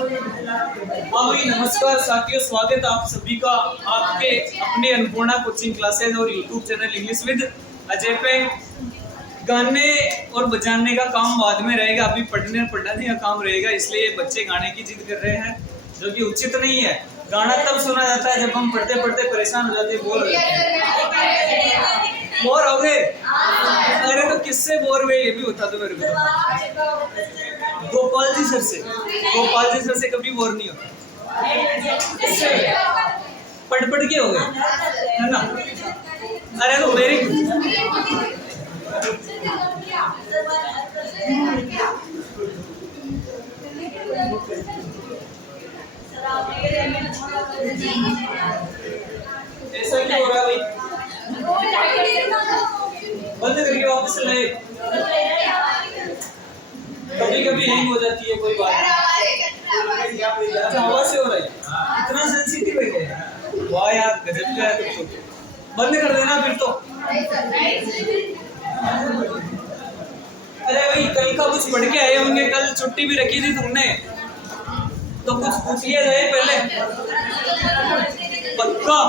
हाँ भाई नमस्कार साथियों, स्वागत आप सभी का आपके अपने अन्नपूर्णा कोचिंग क्लासेज और YouTube channel English with Ajay पे। गाने और बजाने का काम बाद में रहेगा, अभी पढ़ने का काम रहेगा, इसलिए बच्चे गाने की जिद कर रहे हैं जो कि उचित नहीं है। गाना तब सुना जाता है जब हम पढ़ते पढ़ते परेशान हो जाते हैं, बोर हो जाते हैं। बोर हो गए? अरे तो किससे बोर हुए ये भी बता दो मेरे को। गोपाल जी सर से कभी बोर नहीं होता। पढ़ के हो गए है ना? अरे तो वेरी गुड। ऐसा क्यों हो रहा है भाई? बंद करिए वापस लाए। कभी कभी हैंग हो जाती है, कोई बात नहीं। हवा से हो रहा है, इतना सेंसिटिव है क्या? वाह यार गजब का है। तो बंद कर देना फिर तो। अरे भाई कल का कुछ पढ़ के आए होंगे, कल छुट्टी भी रखी थी तुमने, तो कुछ पूछ लिया जाए पहले। पक्का?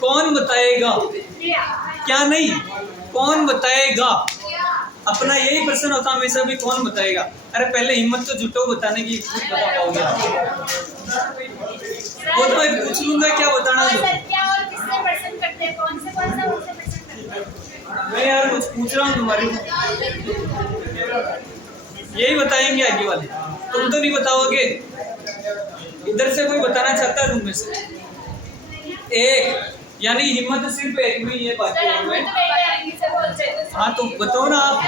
कौन बताएगा? क्या नहीं, कौन बताएगा? अपना यही प्रश्न होता हमेशा भी, कौन बताएगा? अरे पहले हिम्मत तो जुटो बताने की, कुछ बता पाओगे आप? वो तो मैं पूछ लूंगा, क्या बताना जो। मैं यार कुछ पूछ रहा हूँ तुम्हारी, यही बताएंगे आगे वाले, तुम तो नहीं बताओगे। इधर से कोई बताना चाहता है तुम में से? एक, यानी हिम्मत सिर्फ एक में ही है, बाकी में। हाँ तो बताओ ना आप।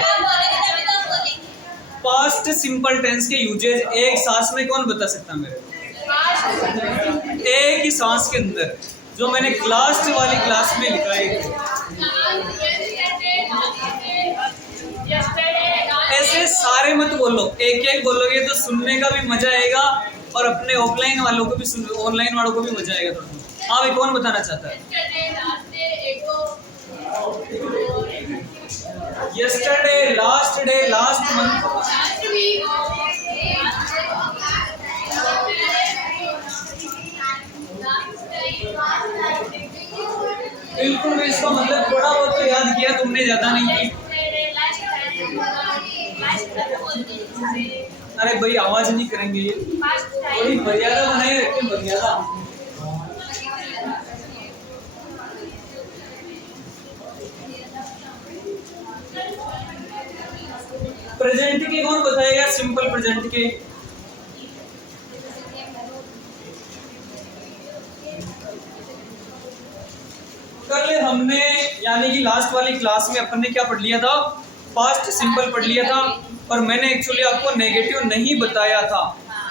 पास्ट सिंपल टेंस के यूजेज एक सांस में कौन बता सकता मेरे को? एक ही सांस के अंदर, जो मैंने लास्ट वाली क्लास में लिखा है। ऐसे सारे मत बोलो, एक एक बोलोगे तो सुनने का भी मजा आएगा और अपने ऑफलाइन वालों को भी, ऑनलाइन वालों को भी मजा आएगा थोड़ा। हाँ भाई कौन बताना चाहता है? Yesterday, last day, last month. बिल्कुल भी इसका मतलब थोड़ा बहुत तो याद किया तुमने, ज्यादा नहीं। अरे भाई आवाज नहीं करेंगे ये, थोड़ी मर्यादा बनाए रखें, मर्यादा। प्रेजेंट के कौन बताएगा? सिंपल प्रेजेंट के। कल हमने यानी कि लास्ट वाली क्लास में अपन ने क्या पढ़ लिया था? पास्ट सिंपल पढ़ लिया था, और मैंने एक्चुअली आपको नेगेटिव नहीं बताया था,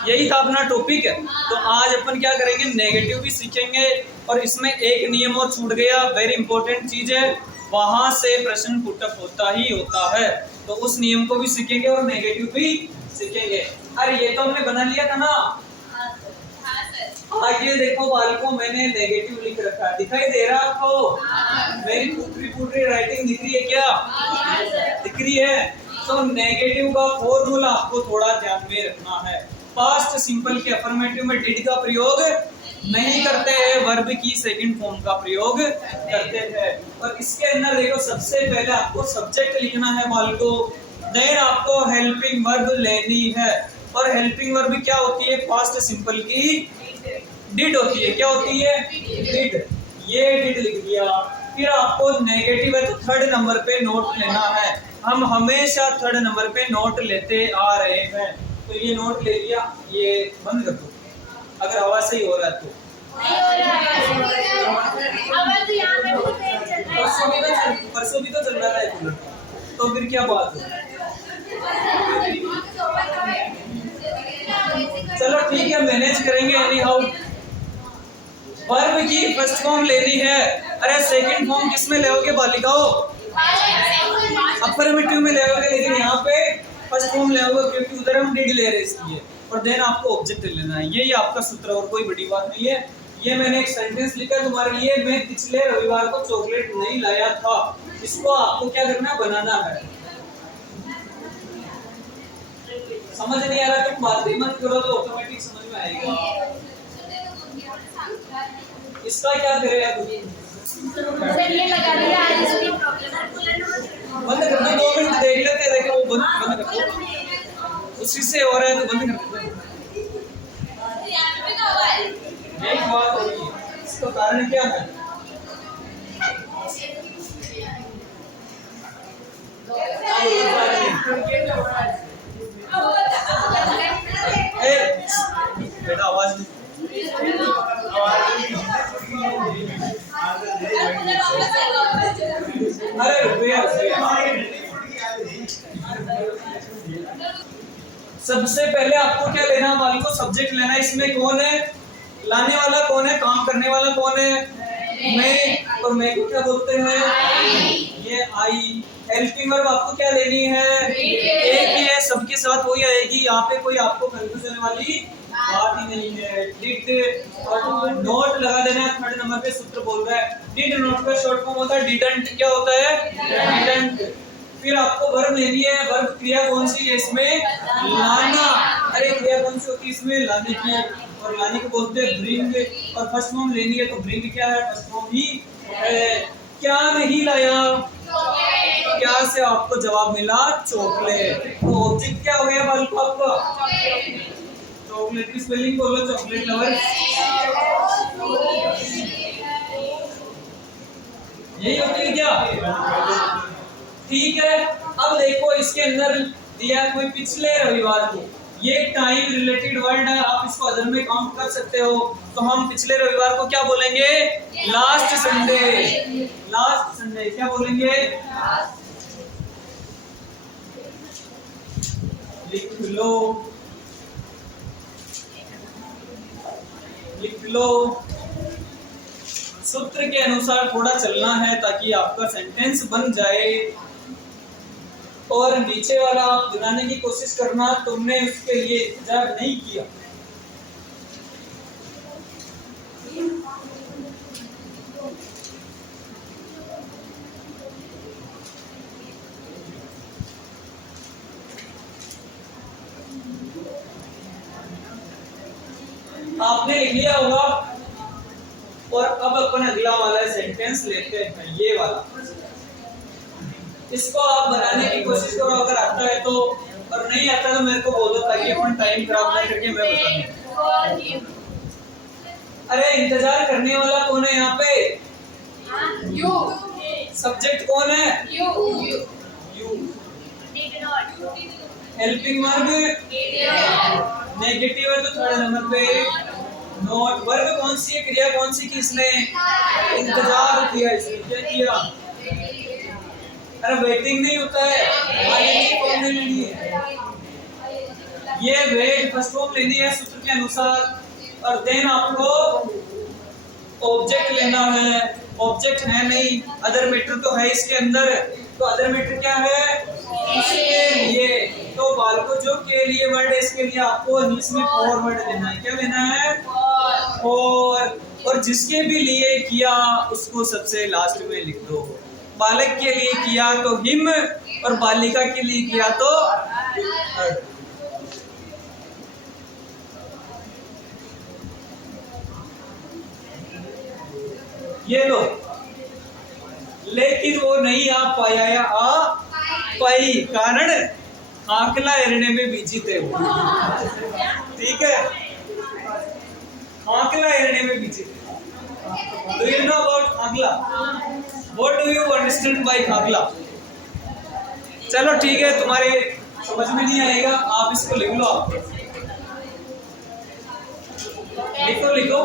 यही था अपना टॉपिक है। तो आज अपन क्या करेंगे, नेगेटिव भी सीखेंगे, और इसमें एक नियम और छूट गया, वेरी इंपॉर्टेंट चीज है, वहां से प्रश्न पुटअप होता ही होता है, तो उस नियम को भी सीखेंगे और नेगेटिव भी सीखेंगे। अरे ये तो हमने बना लिया था ना। आगे देखो बालकों, मैंने नेगेटिव लिख रखा है, दिखाई दे रहा आपको? मेरी पूरी राइटिंग दिख रही है क्या? दिख रही है? तो नेगेटिव का फॉर्मूला आपको थोड़ा ध्यान में रखना है। पास्ट सिंपल के अफर्मेटिव में डिड का प्रयोग नहीं करते हैं, वर्ब की सेकंड फॉर्म का प्रयोग करते हैं। और इसके अंदर देखो, सबसे पहले आपको सब्जेक्ट लिखना है बालकों, देन आपको हेल्पिंग वर्ब लेनी है। और हेल्पिंग वर्ब क्या होती है? पास्ट सिंपल की डिड होती है। क्या होती है? डिड। ये डिड लिख दिया। फिर आपको नेगेटिव है तो थर्ड नंबर पे नोट लेना है। हम हमेशा थर्ड नंबर पे नोट लेते आ रहे हैं, तो ये नोट ले लिया। ये बंद कर दो अगर आवाज सही हो रहा है तो। परसों भी तो चल रहा है कूलर, तो फिर क्या बात है? चलो ठीक है, मैनेज करेंगे एनी हाउ। वर्ब की फर्स्ट फॉर्म लेनी है। अरे सेकंड फॉर्म किसमें लेओगे बालिकाओं? अफर्मेटिव में लेओगे, लेकिन यहाँ पे फर्स्ट फॉर्म लेओगे क्योंकि उधर हम डिड ले रहे हैं इसलिए। और देन आपको ऑब्जेक्ट लेना है, यही आपका सूत्र, और कोई बड़ी बात नहीं है। ये मैंने एक सेंटेंस लिखा है तुम्हारे लिए, मैं पिछले रविवार को चॉकलेट नहीं लाया था, इसको आपको क्या करना है? बनाना है। समझ नहीं आ रहा तुम बात ही मत करो तो ऑटोमेटिक समझ में आएगा। इसका क्या करे अब? बंद कर दो, 2 मिनट देख लेते हैं, देखो वो बंद कर दो, उसी से हो रहा है तो बंद कर दो। एक बात हो रही है, इसका कारण क्या है? बेटा आवाज अरे रुपया। सबसे पहले आपको क्या लेना है? को सब्जेक्ट लेना है। इसमें कौन है? लाने वाला कौन है? काम करने वाला कौन है? मैं। और मैं को क्या बोलते हैं? ये आई। हेल्पिंग वर्ब आपको क्या लेनी है? एक ही है, सबके साथ वही आएगी। यहाँ पे कोई आपको कंफ्यूजन वाली बात ही नहीं है। डिड नोट लगा देना है। 3rd नंबर पे सूत्र बोल रहा है डिड नोट का शॉर्ट फॉर्म होता है डिडंट। क्या होता है? डिडंट। फिर आपको वर्ब लेनी है। वर्ब क्रिया कौन सी है इसमें? लाना। अरे क्रिया कौन सी होती है इसमें? लाने की। और लाने को बोलते हैं ब्रिंग। और फर्स्ट फॉर्म लेनी है तो ब्रिंग क्या है? फर्स्ट फॉर्म ही है। क्या नहीं लाया? क्या से आपको जवाब मिला? चॉकलेट। तो ऑब्जेक्ट क्या हो गया बालको आपका? चॉकलेट की स्पेलिंग बोलो। Chocolate lover. यही होती है क्या? ठीक है। अब देखो इसके अंदर दिया कोई पिछले रविवार को। ये टाइम रिलेटेड वर्ड है, आप इसको अदर में काउंट कर सकते हो। तो हम पिछले रविवार को क्या बोलेंगे? Last Sunday. लास्ट संडे क्या बोलेंगे? लिख लो, लिख लो। सूत्र के अनुसार थोड़ा चलना है ताकि आपका सेंटेंस बन जाए। और नीचे वाला आप बनाने की कोशिश करना, तुमने उसके लिए इंतजार नहीं किया। आपने लिख लिया होगा। और अब अपन अगला वाला सेंटेंस लेते हैं, ये वाला। इसको आप बनाने की कोशिश करो, अगर आता है तो, और नहीं आता तो मेरे को बोलो ताकि अपन टाइम खराब नहीं करके मैं बता दूं। अरे इंतजार करने वाला कौन है यहाँ पे? यू। सब्जेक्ट कौन है? You. You. Helping verb negative है तो 3rd नंबर पे नॉट। वर्ब कौन सी है? क्रिया कौन सी की इसने? इंतजार किया इसने। क्या किया? अरे वेटिंग नहीं होता है, आईएनजी फॉर्म में लेनी है। ये वेट फर्स्ट फॉर्म लेनी है सूत्र के अनुसार। और देन आपको ऑब्जेक्ट लेना है। ऑब्जेक्ट है नहीं, अदर मैटर तो है इसके अंदर। तो अदर मैटर क्या है? इसके लिए। तो बालको जो के लिए वर्ड है, इसके लिए आपको इसमें फॉर वर्ड लेना है। क्या लेना है? फॉर। और जिसके भी लिए किया उसको सबसे लास्ट में लिख दो। बालक के लिए किया तो हिम, और बालिका के लिए किया तो हर। ये लो। लेकिन वो नहीं आ पाया या आ पाई, कारण आंकला एरने में बीजी थे वो। ठीक है, आंकला एरने में बीजी थे। Do you know about Ankla? What do you understand by Ankla? चलो ठीक है, तुम्हारे समझ में नहीं आएगा, आप इसको लिख लो। आप लिखो लिखो,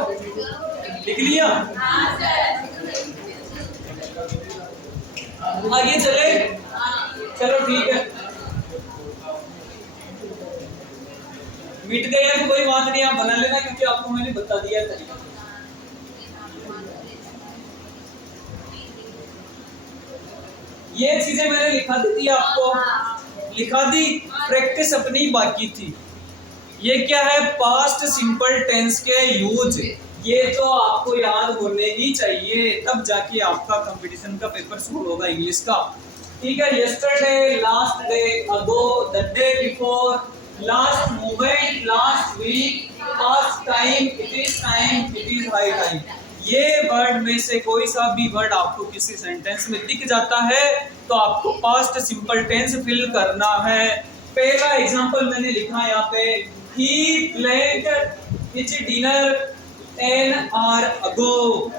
लिख लिया? आगे चले? चलो ठीक है, मिट गया तो कोई बात नहीं, आप बना लेना क्योंकि आपको मैंने बता दिया तरीका। ये चीजें मैंने लिखा दी थी आपको, लिखा दी, प्रैक्टिस अपनी बाकी थी। ये क्या है? पास्ट सिंपल टेंस के यूज। ये तो आपको याद होने ही चाहिए, तब जाके आपका कंपटीशन का पेपर शुरू होगा इंग्लिश का। ठीक है, yesterday, last day, ago, the day before, last moment, last week, past time, it is time, it is high time. ये वर्ड में से कोई सा भी वर्ड आपको किसी सेंटेंस में दिख जाता है तो आपको पास्ट सिंपल टेंस फिल करना है। पहला एग्जांपल मैंने लिखा यहाँ पे, he played his dinner an hour ago.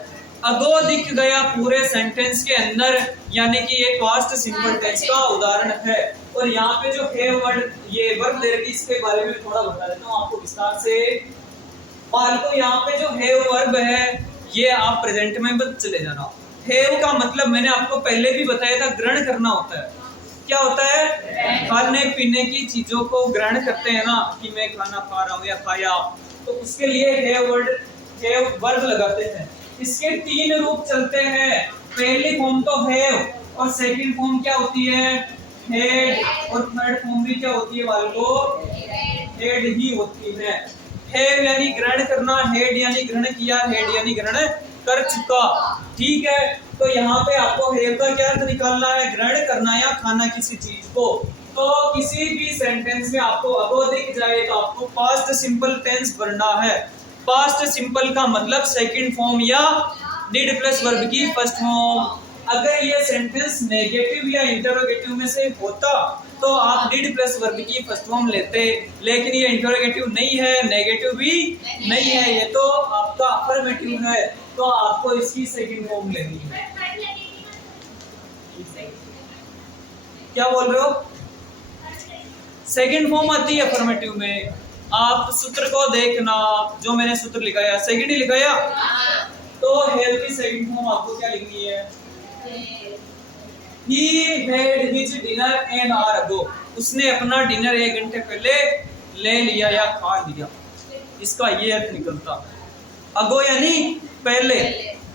Ago दिख गया पूरे सेंटेंस के अंदर, यानी कि ये पास्ट सिंपल टेंस का उदाहरण है। और यहाँ पे जो है वर्ड, ये वर्ब दे रखी, इसके बारे में थोड़ा बता देता हूँ आपको विस्तार से। फालतू यहाँ पे जो है वर्ब है ये आप प्रेजेंट में बस चले जाना। हेव का मतलब मैंने आपको पहले भी बताया था, ग्रहण करना होता है। क्या होता है? खाने पीने की चीजों को ग्रहण करते हैं ना, कि मैं खाना खा रहा हूँ या खाया, तो उसके लिए हेव वर्ब लगाते हैं। इसके तीन रूप चलते हैं। पहली फॉर्म तो हैव, और सेकंड फॉर्म क्या होती है? हेड, और थर्ड फॉर्म भी क्या होती है वालों? हेड ही होती है। हैव यानी ग्रहण करना, हेड यानी ग्रहण किया, हेड यानी ग्रहण कर चुका। ठीक है, तो यहाँ पे आपको हैव का क्या अर्थ निकालना है? ग्रहण करना या खाना किसी चीज को। तो किसी भी सेंटेंस में आपको अगो दिख जाए तो आपको पास्ट सिंपल टेंस भरना है। पास्ट सिंपल का मतलब सेकंड फॉर्म या डिड प्लस वर्ब की फर्स्ट फॉर्म। अगर ये सेंटेंस नेगेटिव या इंटरोगेटिव में से होता तो आप डिड प्लस वर्ब की फर्स्ट फॉर्म लेते, लेकिन ये इंटरोगेटिव नहीं है, नेगेटिव भी नहीं है, ये तो आपका अफर्मेटिव है, तो आपको इसकी सेकंड फॉर्म लेनी है। क्या बोल रहे हो? सेकंड फॉर्म आती है अफर्मेटिव में। आप सूत्र को देखना, जो मैंने सूत्र लिखाया सेकंड ही लिखाया, तो हेल्थ की सेकंड फॉर्म आपको क्या लिखनी है? He had his dinner an hour ago. उसने अपना डिनर 1 घंटे पहले ले लिया या खा लिया, इसका ये अर्थ निकलता। अगो यानी पहले।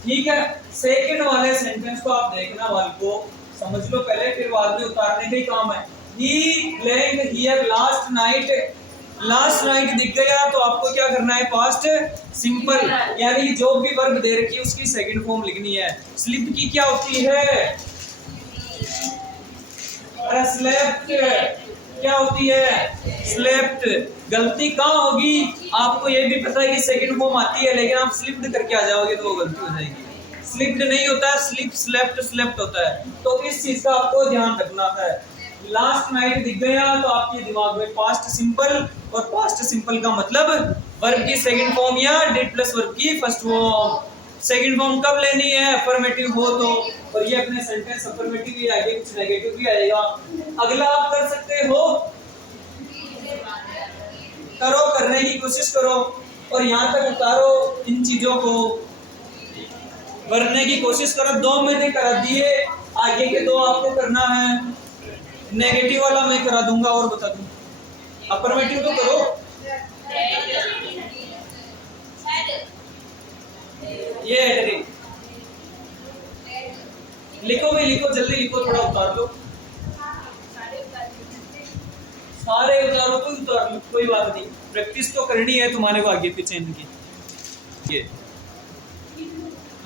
ठीक है, सेकंड वाले सेंटेंस को आप देखना, वाल को समझ लो पहले, फिर बाद में उतारने का ही काम है। He played here last night. Last night दिख गया तो आपको क्या करना है? पास्ट सिंपल, यानी जो भी वर्ब दे रखी है उसकी सेकंड फॉर्म लिखनी है। स्लिप की क्या होती है? स्लेप्ट। क्या होती है? स्लेप्ट। गलती कहाँ होगी? आपको ये भी पता है कि सेकंड फॉर्म आती है, लेकिन आप स्लिप्ड करके आ जाओगे तो वो गलती हो जाएगी। स्लिप्ड नहीं होता है, स्लिप स्लेप्ट स्लेप्ट होता है। तो इस चीज का आपको ध्यान रखना है। लास्ट नाइट दिख गया तो आपके दिमाग में पास्ट सिंपल, और पास्ट सिंपल का मतलब वर्ब की सेकंड फॉर्म या डिड प्लस वर्ब की फर्स्ट फॉर्म। सेकंड फॉर्म कब लेनी है? अफर्मेटिव हो तो, और ये अपने सेंटेंस अफर्मेटिव ही आएगा, कुछ नेगेटिव भी आएगा। अगला आप कर सकते हो, करो, करने की कोशिश करो, और यहाँ तक उतारो, इन चीजों को भरने की कोशिश करो। 2 मैंने करा दिए, आगे के 2 आपको करना है। नेगेटिव वाला मैं करा दूंगा और बता दूंगा। अफर्मेटिव तो करो। ये एडरिंग लिखो भाई, लिखो जल्दी लिखो, थोड़ा उतार लो। सारे उतारो तो उतार लो, कोई बात नहीं, प्रैक्टिस तो करनी है तुम्हारे को आगे पीछे इनकी।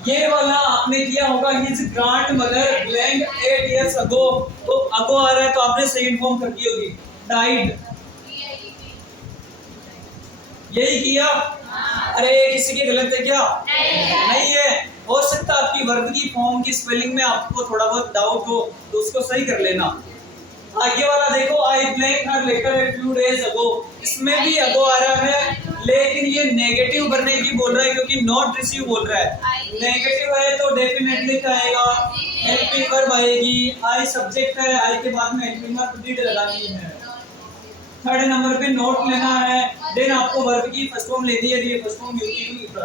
ये वाला आपने किया होगा, his grand mother blank 8 years ago। तो अगो आ रहा है तो आपने सेकंड फॉर्म कर दी होगी, डाइड। यही किया? अरे किसी की गलत है क्या? नहीं है। हो सकता आपकी वर्ब की फॉर्म की स्पेलिंग में आपको थोड़ा बहुत डाउट हो, तो उसको सही कर लेना। आगे वाला देखो, I blank her letter a few days ago. इसमें भी अगो आ रहा है, लेकिन ये नेगेटिव भरने की बोल रहा है, क्योंकि नॉट रिसीव बोल रहा है। नेगेटिव है तो डेफिनेटली क्या आएगा? हेल्पिंग वर्ब आएगी। आई सब्जेक्ट है, आई के बाद में हेल्पिंग वर्ब डिड लगानी है। थर्ड नंबर पे नोट लेना है, देन आपको वर्ब की फर्स्ट फॉर्म लेनी है, ये फर्स्ट फॉर्म यूटी टू।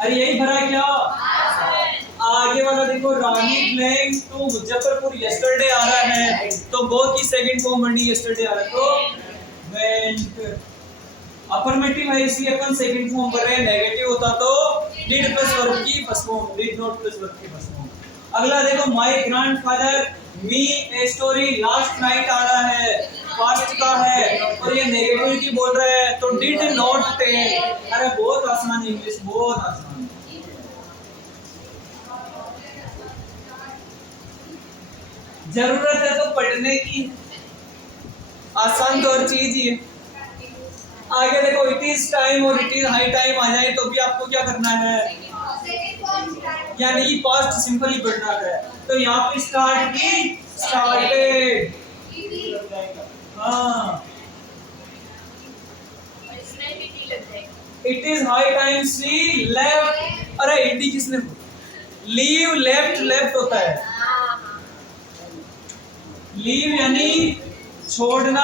अरे यही भरा क्या? आगे वाला देखो, रानी ब्लैंक टू मुजफ्फरपुर यस्टरडे आ रहा है, तो गो की सेकंड फॉर्म बनी, यस्टरडे आ रहा है तो वेंट। अफर्मेटिव है इसलिए अपन सेकंड फॉर्म कर रहे हैं, नेगेटिव होता तो डिड प्लस वर्ब की first form, did not plus verb की फर्स्ट फॉर्म। अगला देखो, my grandfather me a story last night आ रहा है, पास्ट का है, और ये नेगेटिव की बोल रहा है, तो डिड नॉट टेल। अरे बहुत आसान इंग्लिश, बहुत आसान। जरूरत है तो पढ़ने की, आसान तो हर चीज ही है। आगे देखो इट इज टाइम और इट इज हाई टाइम आ जाए तो भी आपको क्या करना है, यानी कि पास्ट सिंपल ही बढ़ना है। तो यहाँ पे स्टार्ट की, स्टार्टेड, हाँ। It is high time see left, अरे हिंदी किसने, लीव लेफ्ट, लेफ्ट होता है लीव यानी छोड़ना,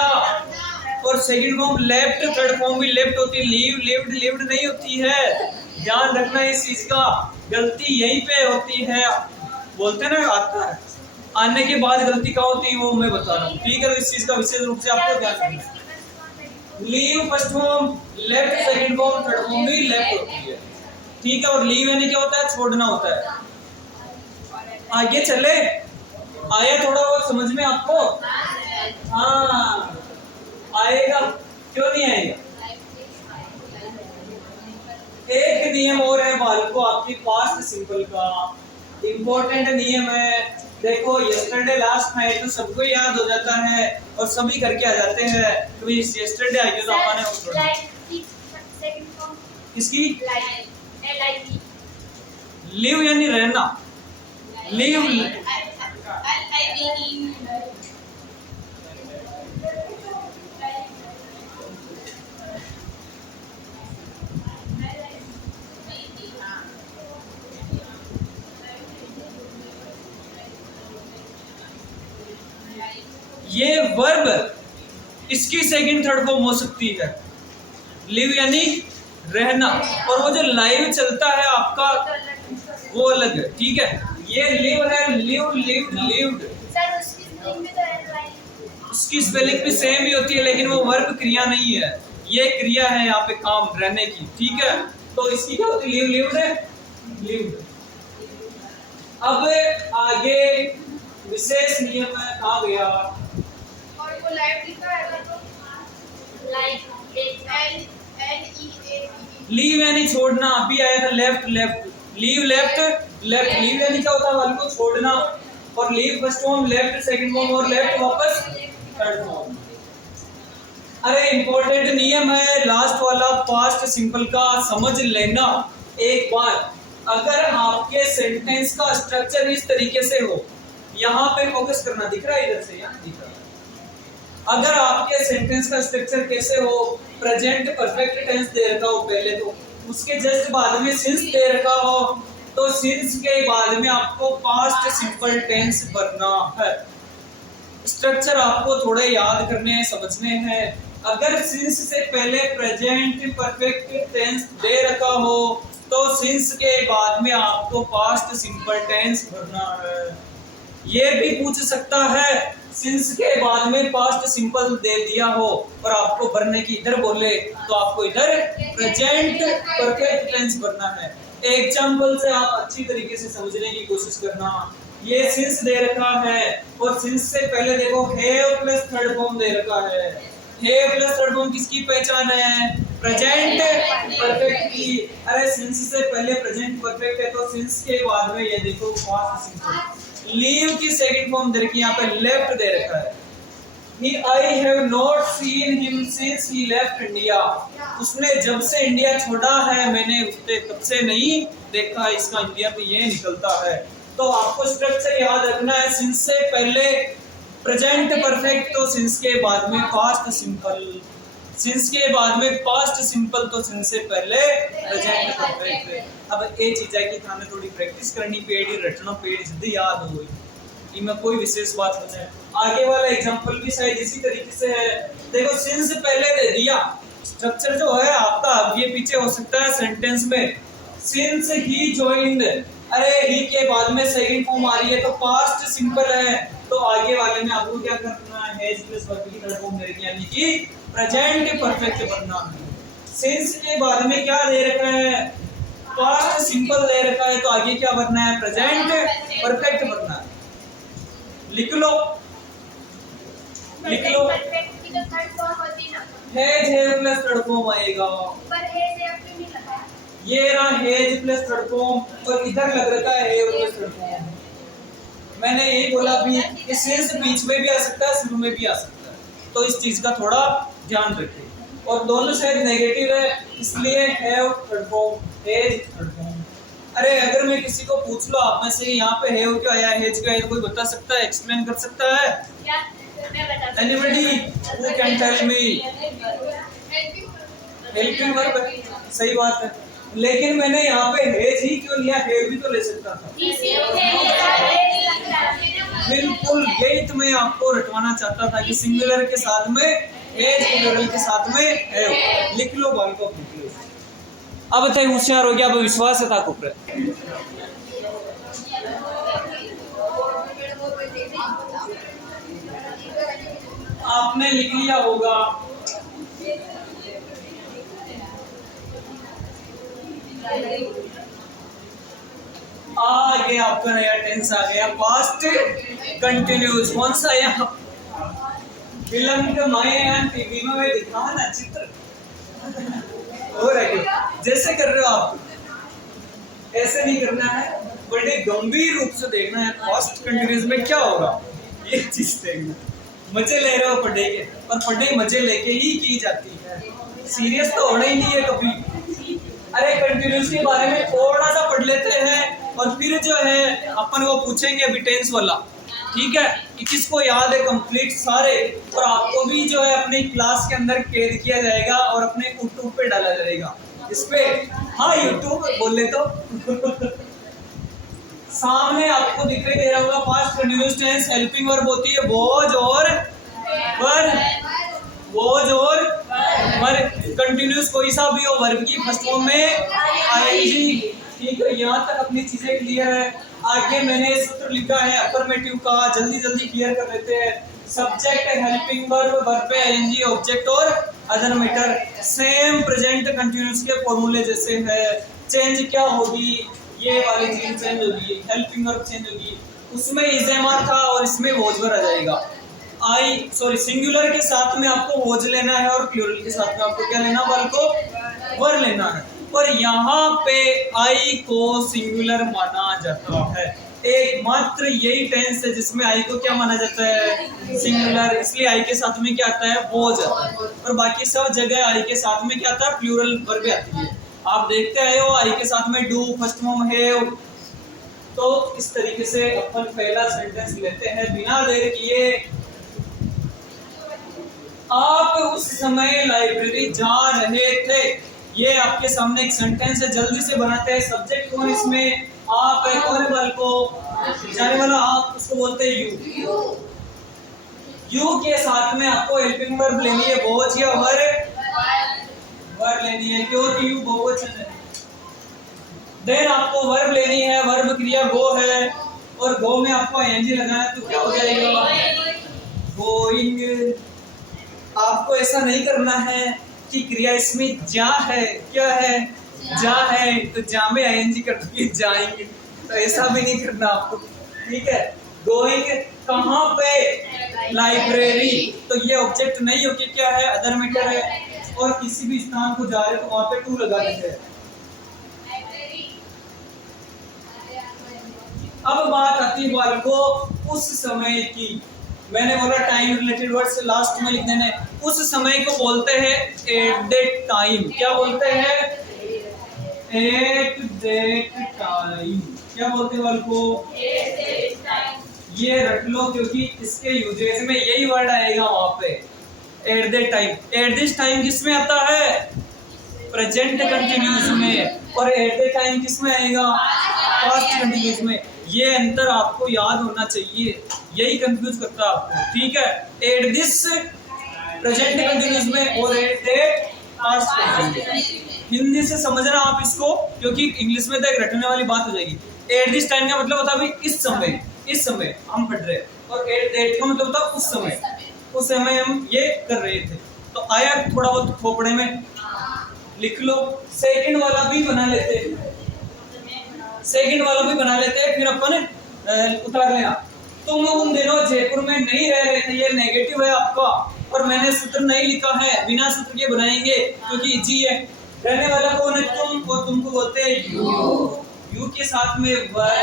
और second form left, third form भी लेफ्ट होती है। लीव लिव्ड, लिव्ड नहीं होती है, ध्यान रखना इस चीज का, गलती यहीं पे होती है। बोलते ना आता है, आने के बाद गलती कहाँ होती है वो मैं बता रहा हूँ, ठीक है। तो इस चीज का विशेष रूप से आपको ध्यान रखना है। Leave first form left, second form third form भी लेफ्ट होती है, ठीक है। और लीव यानी क्या होता है, छोड़ना होता है। आगे चले, आया थोड़ा बहुत समझ में आपको, हाँ आएगा, क्यों नहीं आएगा। एक नियम और है बालको आपकी पास्ट सिंपल का, इम्पोर्टेंट नियम है। देखो यस्टरडे लास्ट नाइट तो सबको याद हो जाता है और सभी करके आ जाते हैं। तो इस यस्टरडे आएगी तो अपने इसकी लिव यानी रहना, लिव ये वर्ब इसकी सेकंड थर्ड फॉर्म हो सकती है। लिव यानी रहना, और वो जो लाइव चलता है आपका वो अलग है, ठीक है। ये लिव है, लिव लिव्ड लिव्ड, उसकी स्पेलिंग भी सेम ही होती है, लेकिन वो वर्ब क्रिया नहीं है, ये क्रिया है यहाँ पे काम रहने की, ठीक है। तो इसकी क्या होती है, लिव लिव्ड लिव्ड। अब आगे विशेष नियम है, आ गया लीव यानी छोड़ना, अभी आया था left left, leave left left, leave यानी क्या होता है वाले को छोड़ना, और leave first form left, second form और लेफ्ट वापस थर्ड फॉर्म। अरे इंपॉर्टेंट नियम है लास्ट वाला पास्ट सिंपल का, समझ लेना एक बार। अगर आपके सेंटेंस का स्ट्रक्चर इस तरीके से हो, यहाँ पे फोकस करना, दिख रहा है इधर से, यहाँ दिख रहा है। अगर आपके सेंटेंस का स्ट्रक्चर कैसे हो, प्रेजेंट परफेक्ट टेंस दे रखा हो पहले, तो उसके जस्ट बाद में सिंस दे रखा हो, तो सिंस के बाद में आपको पास्ट सिंपल टेंस भरना है। स्ट्रक्चर आपको थोड़े याद करने हैं, समझने हैं। अगर सिंस से पहले प्रेजेंट परफेक्ट टेंस दे रखा हो, तो सिंस के बाद में आपको पास्ट सिंपल टेंस भरना है। ये भी पूछ सकता है सिंस के बाद में पास्ट सिंपल दे दिया हो और आपको भरने की इधर बोले, तो आपको इधर प्रेजेंट परफेक्ट टेंस भरना है। एग्जांपल से आप अच्छी तरीके से समझने की कोशिश करना। ये सिंस दे रखा है और सिंस से पहले देखो हैव प्लस थर्ड फॉर्म दे रखा है। हैव प्लस थर्ड फॉर्म किसकी पहचान है, प्रेजेंट परफेक्ट की। अरे सिंस से पहले प्रेजेंट परफेक्ट है, तो सिंस के बाद में ये देखो पास्ट सिंपल। लीव की सेकंड फॉर्म दे रखी है, यहाँ पे लेफ्ट दे रखा है। I have not seen him since he left India. उसने जब से इंडिया छोड़ा है मैंने उससे तब से नहीं देखा। इसका इंडिया पे ये निकलता है। तो आपको स्ट्रक्चर याद रखना है, सिंस से पहले प्रेजेंट परफेक्ट, तो सिंस के बाद में पास्ट सिंपल, सिंस के बाद में पास्ट सिंपल, तो सिंस से पहले प्रेजेंट परफेक्ट। अब ये चीज है कि थाने थोड़ी प्रैक्टिस करनी पेड़ी रटना पेड़ी जल्दी याद हो इनमें कोई विशेष बात नहीं है। आगे वाला एग्जांपल भी शायद इसी तरीके से है। देखो सिंस पहले दे दिया, स्ट्रक्चर जो है आपका अब ये पीछे हो सकता है सेंटेंस में। सिंस ही जॉइंड, अरे ही के बाद में सेकंड फॉर्म आ रही है तो पास्ट सिंपल है, तो आगे वाले में आपको क्या करना है, हैज प्लस वर्ब की थर्ड फॉर्म दे रखी है, यानी कि प्रेजेंट परफेक्ट बनना है। सिंस के बाद में क्या दे रखा है, पास्ट सिंपल दे रखा है, तो आगे क्या बनना है, प्रेजेंट परफेक्ट बनना है। लिख लो लिख लो, हैज प्लस थर्ड फॉर्म आएगा, पर हैज आपने नहीं लगाया, ये रहा हैज प्लस थर्ड फॉर्म, और इधर लग रखा है हैव प्लस थर्ड फॉर्म। मैंने यही बोला भी कि सिंस बीच में भी आ सकता है, शुरू में भी आ सकता है। तो इस चीज का थोड़ा ध्यान रखें। और दोनों शायद नेगेटिव है, इसलिए have third form, has third form. अरे अगर मैं किसी को पूछ लो आप में से यहाँ पे हैव क्यों आया, हैज क्यों आया, कोई बता सकता है, एक्सप्लेन कर सकता है? Anybody who can tell me? Helping verb, सही बात है, लेकिन मैंने यहाँ पे हैज ही क्यों लिया, हैव भी तो ले सकता था। बिल्कुल, यही तो मैं आपको रटवाना चाहता था कि सिंगुलर के साथ में हैज, प्लूरल के साथ में हैव। लिख लो बाल को, लिख लो। अब बताइए, होशियार हो गया, अब विश्वास है था कुपर। आपने लिख लिया होगा, आ गया आपका नया टेंस आ गया, पास्ट कंटिन्यूस। कौन सा आया? फिल्म के माए टीवी में दिखा ना चित्र हो रहा, जैसे कर रहे हो आप, ऐसे नहीं करना है, बड़े गंभीर रूप से देखना है। पास्ट कंटिन्यूस में क्या होगा ये चीज देखना। मजे ले रहे हो पढ़ाई के, और पढ़ाई मजे लेके ही की जाती है, सीरियस तो होना ही नहीं है कभी। अरे कंटिन्यूस के बारे में थोड़ा सा पढ़ लेते हैं और फिर जो है अपन वो पूछेंगे अभी टेंस वाला, ठीक है? कि किसको याद है कंप्लीट सारे, और आपको भी जो है अपनी क्लास के अंदर कैद किया जाएगा और अपने यूट्यूब पे डाला जाएगा। इस पे, हाँ यूट्यूब बोल ले तो सामने आपको दिखाई दे रहा होगा, past continuous tense helping verb होती है वॉज और वर, वॉज और वर। कंटिन्यूअस कोई सा भी हो, वर्ब की फर्स्ट फॉर्म में आईएनजी। ठीक है, यहाँ तक अपनी चीजें क्लियर है। आगे मैंने सूत्र लिखा है अफर्मेटिव का, जल्दी जल्दी क्लियर कर लेते हैं। सब्जेक्ट हेल्पिंग वर्ब, वर्ब पे आईएनजी, ऑब्जेक्ट और other matter. Same present continuous के फॉर्मूले जैसे है। चेंज क्या होगी, ये वाली चीज चेंज होगी, हेल्पिंग वर्ब चेंज होगी। उसमें इजेमार था और इसमें वॉज वर आ जाएगा। सिंगुलर के साथ में आपको वॉज लेना है और प्लूरल के साथ में आपको क्या लेना, वर को वर लेना है। और यहाँ पे आई को सिंगुलर माना जाता है। एकमात्र यही टेंस है जिसमें आई को क्या माना जाता है, सिंगुलर, इसलिए आई के साथ में क्या आता है, वॉज। और बाकी सब जगह आई के साथ में क्या आता है, प्लूरल वर्ब आती है। आप देखते आए हो आई के साथ में डू, फर्स्ट फॉर्म हैव। तो इस तरीके से अपन पहला सेंटेंस लेते हैं बिना देर किए। आप उस समय लाइब्रेरी जा रहे थे, ये आपके सामने एक सेंटेंस है, जल्दी से बनाते हैं। सब्जेक्ट कौन इसमें, आप है, कौन है बाल को जाने वाला, आप उसको बोलते हैं यू। यू के साथ में आपको हेल्पिंग वर्ब लेनी है, वॉज या वर लेनी है, क्योंकि यू बहुवचन है। देन आपको वर्ब लेनी है, वर्ब क्रिया गो है, और गो में आपको आईएनजी लगाना है, तो क्या हो जाएगा, गोइंग। आपको ऐसा नहीं करना है कि क्रिया इसमें जा है, क्या है, जा है, तो जा में आईएनजी कर दिए जाएंगे, तो ऐसा भी नहीं करना आपको, ठीक है? गोइंग कहाँ पे, लाइब्रेरी, तो ये ऑब्जेक्ट नहीं होके क्या है, अदर मैटर है। और किसी भी स्थान को जा रहे तो वहां पे टू लगा देते हैं। अब बात आती है बाल को उस समय की। मैंने बोला टाइम रिलेटेड वर्ड्स लास्ट में लिख देने। उस समय को बोलते हैं एट दैट टाइम। क्या बोलते हैं, एट दैट टाइम। क्या बोलते हैं बाल को, ये रट लो, क्योंकि इसके यूजेज में यही वर्ड आएगा वहां पे, at that time. At this time किसमें आता है, प्रेजेंट कंटिन्यूअस में, और एट दैट टाइम किसमें आएगा, पास्ट कंटिन्यूअस में। ये अंतर आपको याद होना चाहिए, यही कंफ्यूज करता है आपको, ठीक है? एट दिस प्रेजेंट कंटिन्यूअस में और at that past continuous. Hindi से समझना आप इसको, क्योंकि इंग्लिश में तो एक रटने वाली बात हो जाएगी। एट दिस टाइम का मतलब होता है इस समय, इस समय हम पढ़ रहे हैं, और एट दैट का मतलब होता है उस समय, उस समय हम ये कर रहे थे। तो आया थोड़ा बहुत खोपड़े में, लिख लो। सेकंड वाला भी बना लेते हैं, सेकंड वाला भी बना लेते हैं, फिर अपन उतार लेना। तुम उन दिनों जयपुर में नहीं रह रहे थे, ये नेगेटिव है आपका, और मैंने सूत्र नहीं लिखा है, बिना सूत्र के बनाएंगे क्योंकि इजी है। रहने वाला कौन है, तुम, और तुमको बोलते हैं यू। यू के साथ में वर।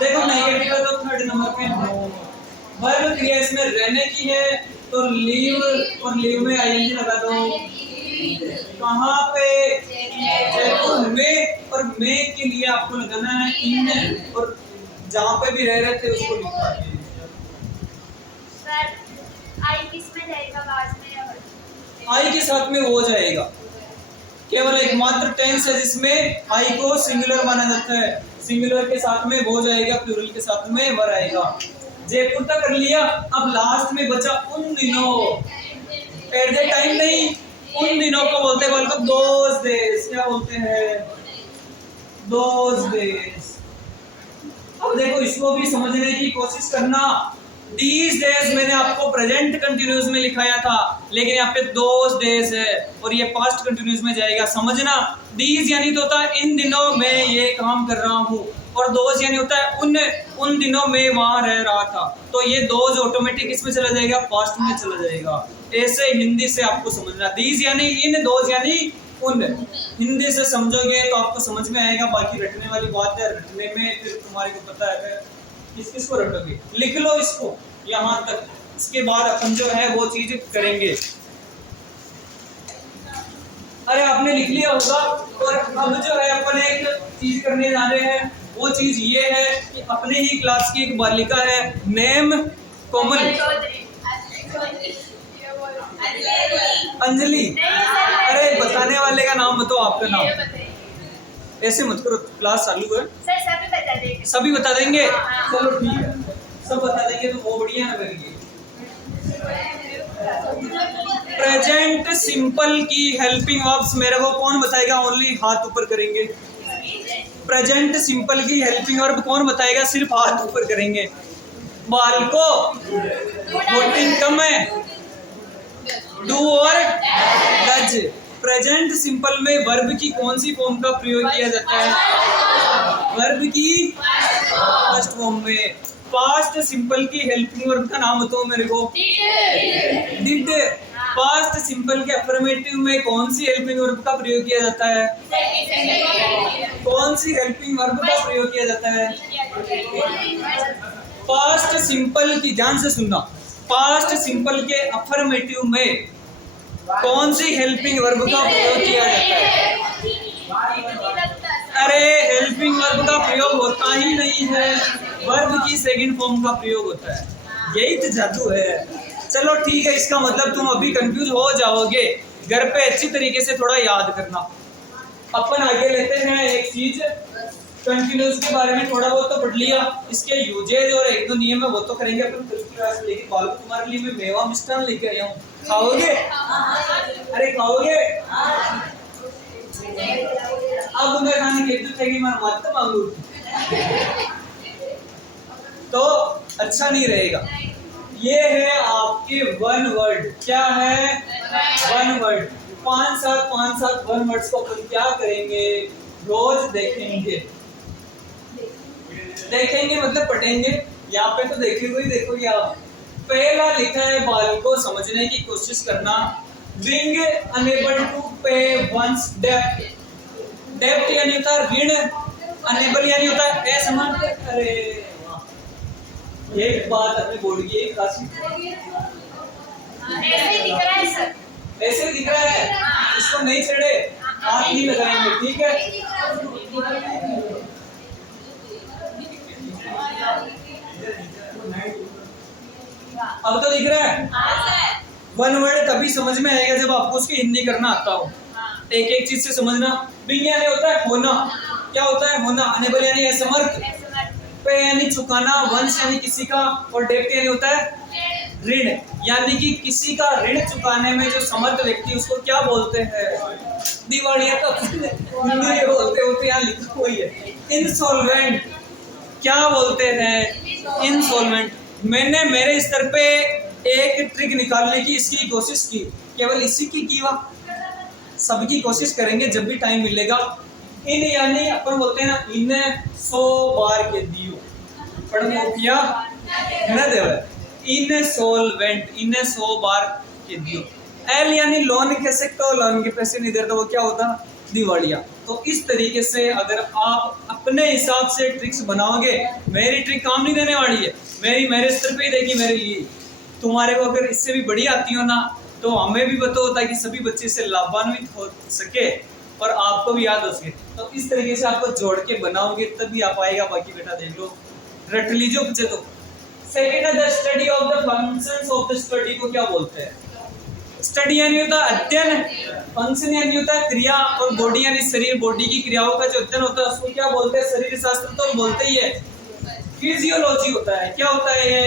देखो नेगेटिव है तो थर्ड नंबर पे नो। वर्ब क्रिया इसमें रहने की है तो लीव, और लीव में आईएनजी लगा दो। कहाँ पे? जयपुर में, और में के लिए आपको लगाना है इन, और जहाँ पे भी रह रहे थे उसको लिखा है। सर आई किस में जाएगा बाद में? आई के साथ में हो जाएगा। केवल एकमात्र टेंस है जिसमें आई को सिंगुलर माना जाता है। सिंगुलर के साथ में हो जाएगा, प्लूरल के साथ में वर आएगा। जयपुर तक कर लिया। अब लास्ट में बचा उन दिनों। एट द टाइम नहीं, उन दिनों को बोलते हैं, बोलते दोज डेज। क्या बोलते हैं? Those days. अब देखो इसको भी समझने की कोशिश करना। These days मैंने आपको प्रेजेंट कंटिन्यूस में लिखाया था, लेकिन यहाँ पे those days है और ये पास्ट कंटिन्यूस में जाएगा। समझना, these यानी तो होता है इन दिनों मैं ये काम कर रहा हूँ, और those यानी होता है उन दिनों में वहां रह रहा था। तो ये those ऑटोमेटिक इसमें चला जाएगा, पास्ट में चला जाएगा। ऐसे हिंदी से आपको समझना, these यानी इन, those यानी उन। हिंदी से समझोगे तो आपको समझ में आएगा। बाकी रटने वाली बात है, रटने में फिर तुम्हारे को पता है किस किस को रटोगे। लिख लो इसको यहाँ तक, इसके बाद अपन जो है वो चीज करेंगे। अरे आपने लिख लिया होगा। और अब जो है अपन एक चीज करने जा रहे हैं, वो चीज ये है कि अपने ही क्लास की एक बालिका है, नेम कोमल अंजलि। अरे बताने वाले का नाम बताओ, आपका नाम। ऐसे मत करो, क्लास चालू है। सर सभी बता देंगे। सभी बता देंगे? चलो ठीक है, सब बता देंगे तो वो बढ़िया ना मेरे लिए। प्रेजेंट सिंपल की हेल्पिंग वर्ब्स मेरे को कौन बताएगा? ओनली हाथ ऊपर करेंगे। प्रेजेंट सिंपल की हेल्पिंग वर्ब कौन बताएगा? सिर्फ हाथ ऊपर करेंगे। बाल को वोटिंग कम है, डू और डज। प्रेजेंट सिंपल में वर्ब की कौन सी फॉर्म का प्रयोग किया जाता है? वर्ब की फर्स्ट फॉर्म में। पास्ट सिंपल की हेल्पिंग वर्ब का नाम बताओ मेरे को। डिड। पास्ट सिंपल के अफर्मेटिव में कौन सी हेल्पिंग वर्ब का प्रयोग किया जाता है? कौन सी हेल्पिंग वर्ब का प्रयोग किया जाता है? पास्ट सिंपल की, ध्यान से सुनना, पास्ट सिंपल के अफर्मेटिव में कौन सी हेल्पिंग वर्ब का प्रयोग किया जाता है? अरे हेल्पिंग वर्ब का प्रयोग होता ही नहीं है, वर्ब की सेकंड फॉर्म का प्रयोग होता है। यही तो जादू है। चलो ठीक है, इसका मतलब तुम अभी कंफ्यूज हो जाओगे, घर पे अच्छी तरीके से थोड़ा याद करना। अपन आगे लेते हैं एक चीज, कंटिन्यूस के बारे में थोड़ा बहुत तो पढ़ लिया, इसके यूजेज और एक दो नियम है वो तो करेंगे अपन कल की क्लास में। लेकिन बालू तुम्हारे लिए मैं मेवा मिष्ठान लेके आया हूँ, खाओगे? अरे खाओगे? अब उन्हें खाने के लिए मैं मत मांगू तो अच्छा नहीं रहेगा। ये है आपके वन वर्ड। क्या है? One word. 5-7 वन वर्ड्स को अपन क्या करेंगे? रोज देखेंगे। देखेंगे मतलब पढ़ेंगे। यहाँ पे तो देखे हुए ही देखोगे आप। पहला लिखा है, बाल को समझने की कोशिश करना। Being unable to pay one's debt. Debt यानी होता है ऋण, unable यानी होता है असमर्थ। अरे वाह, एक बात अपने बोर्ड की एक खास ऐसे दिख रहा है सर, ऐसे दिख रहा है, इसको नहीं छेड़े, हाथ नहीं लगाएंगे, ठीक है? अब तो दिख रहा है। वन वर्ड तभी समझ में आएगा जब आपको उसकी हिंदी करना आता हो। एक एक चीज से समझना। बिंग यानी होता है होना। क्या होता है? होना। अनेबल यानी असमर्थ। पे यानी चुकाना। वंश यानी किसी का, और डेब्ट यानी होता है ऋण। यानी कि किसी का ऋण चुकाने में जो समर्थ व्यक्ति, उसको क्या बोलते हैं? दिवालिया का हिंदी बोलते होते, यहाँ लिखा हुई है इंसॉल्वेंट। क्या बोलते हैं? इंसॉल्वेंट। मैंने मेरे स्तर पे एक ट्रिक निकालने की इसकी कोशिश की, केवल इसी की वाह, सबकी कोशिश करेंगे जब भी टाइम मिलेगा। इन यानी अपन बोलते हैं ना, इन्हें 100 बार के दियो पढ़ने किया न देवे। इनसॉल्वेंट, इन्हें 100 बार के दियो। एल यानी लोन कह सकते हो, लोन के पैसे नहीं देता वो क्या होता? दिवालिया। तो इस तरीके से अगर आप अपने हिसाब से ट्रिक्स बनाओगे, मेरी ट्रिक काम नहीं देने वाली है। मेरे स्तर पे ही देखिए, मेरे लिए तुम्हारे को अगर इससे भी बड़ी आती हो ना तो हमें भी पता होता है कि सभी बच्चे इससे लाभान्वित हो सके और आपको भी याद हो सके। तो इस तरीके से आपको जोड़ के बनाओगे तभी आप आएगा। बाकी बेटा देख लो, रट लीजिए बच्चे। तो सेकेंड है the study of the functions of the study को क्या बोलते हैं? स्टडी यानी होता है अध्ययन, फंक्शन यानी होता है क्रिया, और बॉडी यानी शरीर, बॉडी की क्रियाओं का जो अध्ययन होता है उसको क्या बोलते हैं? शरीर शास्त्र तो बोलते ही है। फिजियोलॉजी होता है। क्या होता है ये?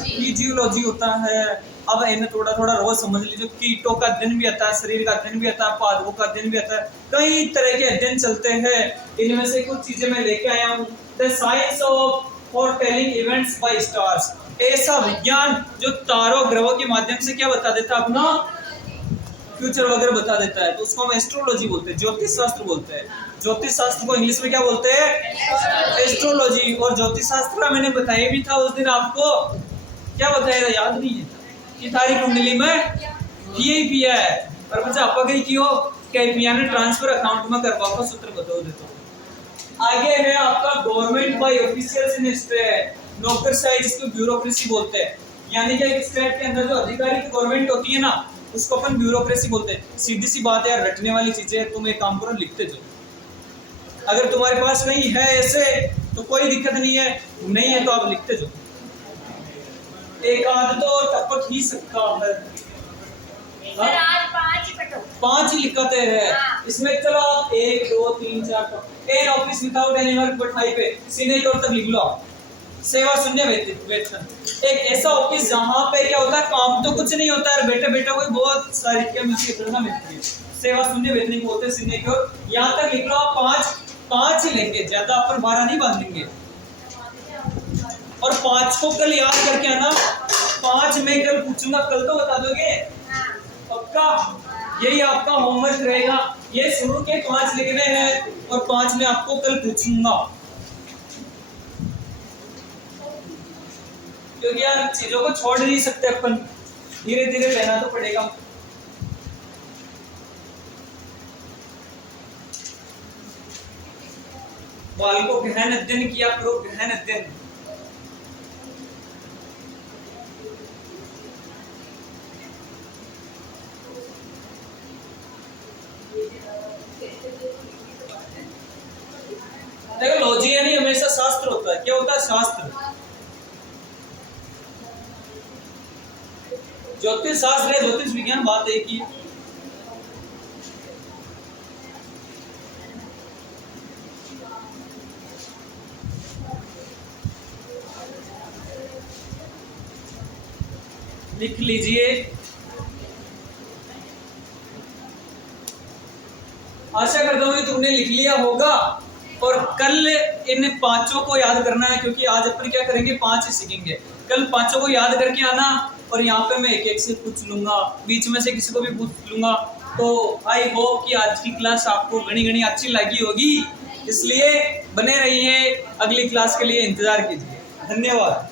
फिजियोलॉजी होता है। अब इन्हें थोड़ा थोड़ा रोज समझ लीजिए। कीटों का अध्ययन भी आता है, शरीर का अध्ययन भी आता है, पादपों का अध्ययन भी आता है, कई तरह के अध्ययन चलते हैं। इनमें से कुछ चीजें मैं लेके आया हूँ। The science of foretelling events by stars, ऐसा विज्ञान जो तारों ग्रहों के माध्यम से क्या बता देता है? अपना फ्यूचर वगैरह बता देता है। तो उसको हम एस्ट्रोलॉजी बोलते हैं, ज्योतिष शास्त्र बोलते हैं। ज्योतिष शास्त्र को इंग्लिश में क्या बोलते हैं? एस्ट्रोलॉजी। और ज्योतिष शास्त्र मैंने बताया भी था उस दिन आपको, क्या बताया था याद नहीं है कि तारी कुंडली में पिया है और बच्चा आपका कहीं क्यों पिया ने ट्रांसफर अकाउंट में करवा का सूत्र बता देता हूँ। आगे है आपका government by officials in state, नौकरशाही जिसको ब्यूरोक्रेसी बोलते हैं। यानी कि एक स्टेट के अंदर जो आधिकारिक गवर्नमेंट होती है ना उसको अपन ब्यूरोक्रेसी बोलते हैं। सीधी सी बात है यार, रटने वाली चीजें है। तुम एक काम करो, लिखते जाओ। अगर तुम्हारे पास नहीं है ऐसे तो कोई दिक्कत नहीं है, नहीं है तो आप लिखते जाओ। एक आध तो टपक ही सकता है। सर आज 5 ही कटो। 5 ही लिखते हैं। इसमें चलो आप 1 2 3 4 an office without any work but high पे, सीनेटर तक लिख लो आप। सेवा शून्य वेतन, एक ऐसा ऑफिस जहाँ पे क्या होता है? काम तो कुछ नहीं होता है, बैठे बैठे कोई बहुत सारी क्या मिलती है, सेवा शून्य वेतन को बोलते हैं सीनेटर। यहाँ तक लिख लो आप। 5 ही लेंगे, ज्यादा अपन 12 नहीं बांधेंगे। और 5 को कल याद करके आना। 5 मैं कल पूछूंगा, कल तो बता दोगे पक्का? यही आपका होमवर्क रहेगा। ये शुरू के 5 लिखने हैं और 5 में आपको कल पूछूंगा, क्योंकि यार चीजों को छोड़ नहीं सकते अपन, धीरे धीरे रहना तो पड़ेगा। बाल को गहन अध्ययन किया करो, गहन अध्ययन। देखो लॉजी यानी हमेशा शास्त्र होता है। क्या होता है? शास्त्र। ज्योतिष शास्त्र है, ज्योतिष विज्ञान, बात एक ही। लिख लीजिए। आशा करता हूं कि तुमने लिख लिया होगा और कल इन 5 को याद करना है, क्योंकि आज अपन क्या करेंगे? 5 ही सीखेंगे। कल 5 को याद करके आना और यहाँ पे मैं एक एक से पूछ लूंगा, बीच में से किसी को भी पूछ लूंगा। तो आई होप कि आज की क्लास आपको घनी अच्छी लगी होगी, इसलिए बने रहिए, अगली क्लास के लिए इंतजार कीजिए। धन्यवाद।